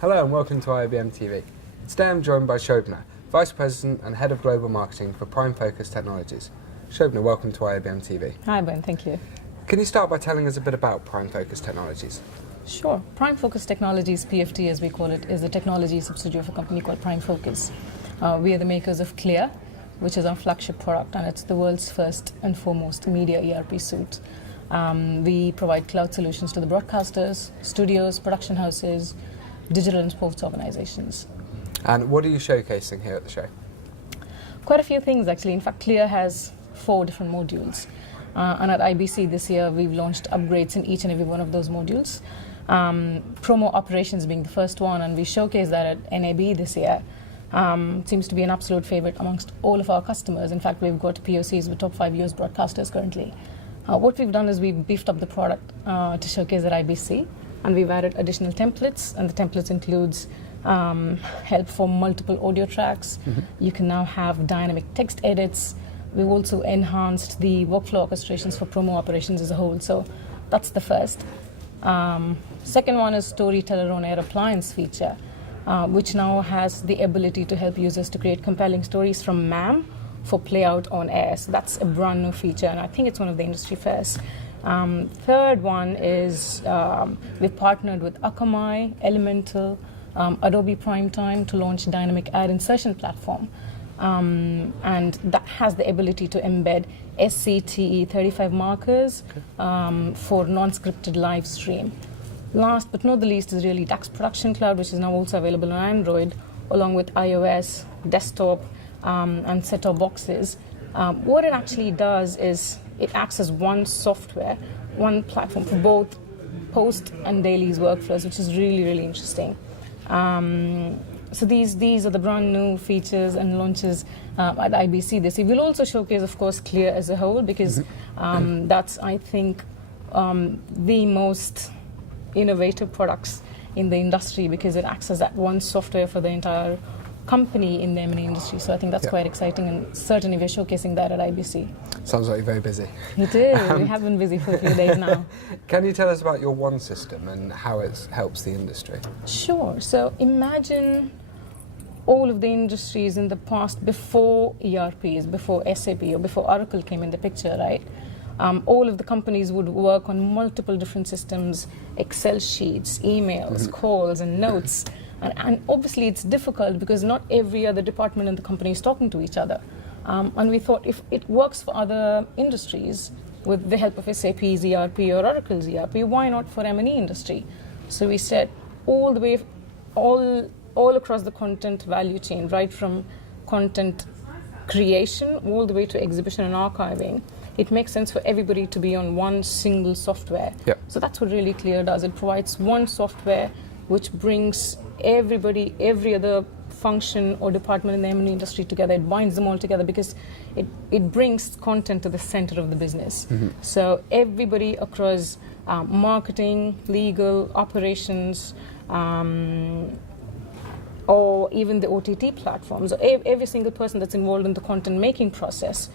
Hello and welcome to IABM TV. Today I'm joined by Shobna, Vice President and Head of Global Marketing for Prime Focus Technologies. Shobna, welcome to IABM TV. Hi Ben, thank you. Can you start by telling us a bit about Prime Focus Technologies? Sure. Prime Focus Technologies, PFT as we call it, is a technology subsidiary of a company called Prime Focus. We are the makers of Clear, which is our flagship product, and it's the world's first and foremost media ERP suite. We provide cloud solutions to the broadcasters, studios, production houses, digital and sports organizations. And what are you showcasing here at the show? Quite a few things actually. In fact, Clear has 4 different modules. And at IBC this year, we've launched upgrades in each and every one of those modules. Promo operations being the first one, and we showcased that at NAB this year. Seems to be an absolute favorite amongst all of our customers. In fact, we've got POCs with top 5 US broadcasters currently. What we've done is we've beefed up the product to showcase at IBC, and we've added additional templates, and the templates includes help for multiple audio tracks. You can now have dynamic text edits. We've also enhanced the workflow orchestrations for promo operations as a whole. So that's the first. Second one is Storyteller on Air Appliance feature, which now has the ability to help users to create compelling stories from MAM for play out on air. So that's a brand new feature, and I think it's one of the industry firsts. Third one is we've partnered with Akamai, Elemental, Adobe Primetime to launch dynamic ad insertion platform. And that has the ability to embed SCTE 35 markers for non-scripted live stream. Last but not the least is really DAX Production Cloud, which is now also available on Android, along with iOS, desktop, and set-top boxes. What it actually does is it acts as one software, one platform for both post and dailies workflows, which is really, really interesting. So these are the brand new features and launches at IBC this year. We'll also showcase, of course, Clear as a whole, because that's, I think, the most innovative products in the industry, because it acts as that one software for the entire company in the M&E industry. So I think that's quite exciting, and certainly we're showcasing that at IBC. Sounds like you're very busy. It is. We have been busy for a few days now. Can you tell us about your One system and how it helps the industry? Sure. So imagine all of the industries in the past before ERPs, before SAP or before Oracle came in the picture, right? All of the companies would work on multiple different systems, Excel sheets, emails, calls, and notes. And obviously it's difficult because not every other department in the company is talking to each other. And we thought if it works for other industries with the help of SAP's ERP or Oracle's ERP, why not for M&E industry? So we said all the way, all across the content value chain, right from content creation all the way to exhibition and archiving, it makes sense for everybody to be on one single software. So that's what really Clear does. It provides one software which brings everybody, every other function or department in the M&E industry together. It binds them all together because it brings content to the center of the business. So everybody across marketing, legal, operations, or even the OTT platforms, every single person that's involved in the content making process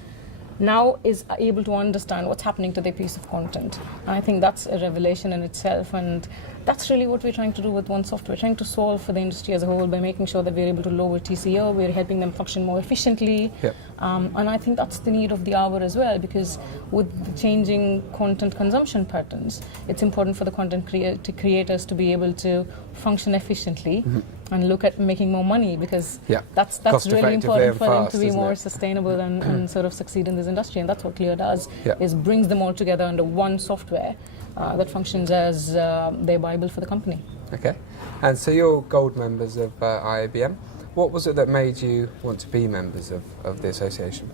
now is able to understand what's happening to their piece of content. And I think that's a revelation in itself, and that's really what we're trying to do with One Software. We're trying to solve for the industry as a whole by making sure that we're able to lower TCO, we're helping them function more efficiently. And I think that's the need of the hour as well, because with the changing content consumption patterns, it's important for the content creators to be able to function efficiently and look at making more money, because that's really important for them to be more sustainable and sort of succeed in this industry. And that's what Clear does, is brings them all together under one software that functions as their Bible for the company. Okay. And so you're gold members of IABM. What was it that made you want to be members of the association?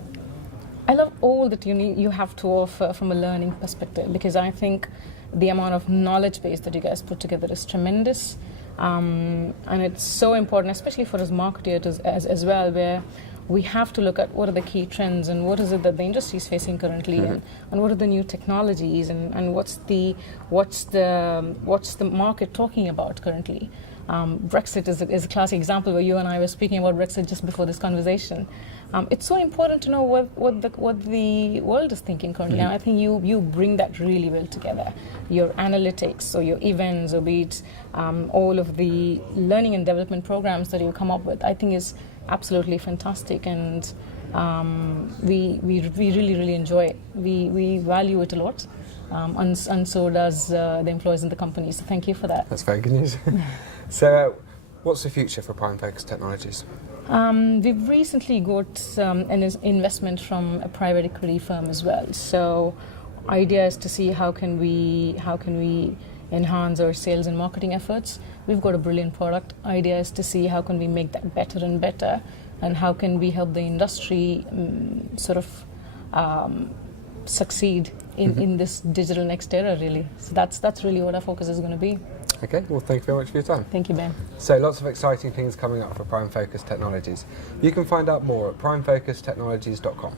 I love all that you have to offer from a learning perspective, because I think the amount of knowledge base that you guys put together is tremendous. And it's so important, especially for us marketers as well, where we have to look at what are the key trends and what is it that the industry is facing currently, and what are the new technologies, and what's the market talking about currently. Brexit is a classic example where you and I were speaking about Brexit just before this conversation. It's so important to know what the world is thinking currently. And I think you bring that really well together. Your analytics, so your events, or be it all of the learning and development programs that you come up with, I think is absolutely fantastic. And we really enjoy it. We value it a lot. And so does the employees in the company. So thank you for that. That's very good news. So what's the future for Prime Focus Technologies? We've recently got an investment from a private equity firm as well. So idea is to see how can we enhance our sales and marketing efforts. We've got a brilliant product. Idea is to see how can we make that better and better, and how can we help the industry succeed in this digital next era, really. So that's really what our focus is going to be. Okay, well, thank you very much for your time. Thank you, Ben. So lots of exciting things coming up for Prime Focus Technologies. You can find out more at primefocustechnologies.com.